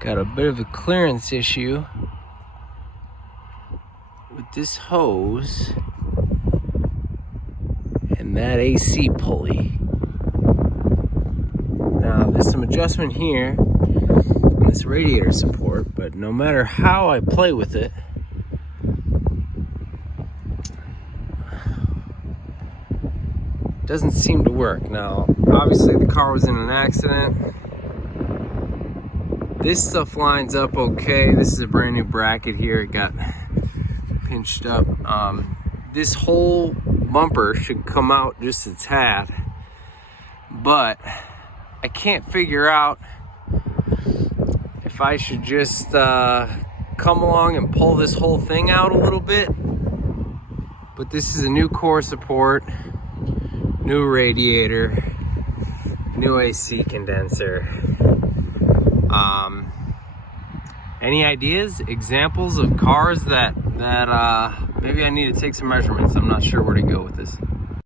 Got a bit of a clearance issue with this hose and that AC pulley. Now there's some adjustment here on this radiator support, but no matter how I play with it, it doesn't seem to work. Now obviously the car was in an accident. This stuff lines up okay. This is a brand new bracket here. It got pinched up. This whole bumper should come out just a tad, but I can't figure out if I should just come along and pull this whole thing out a little bit. But this is a new core support, new radiator, new AC condenser. Any ideas, examples of cars that maybe I need to take some measurements? I'm not sure where to go with this.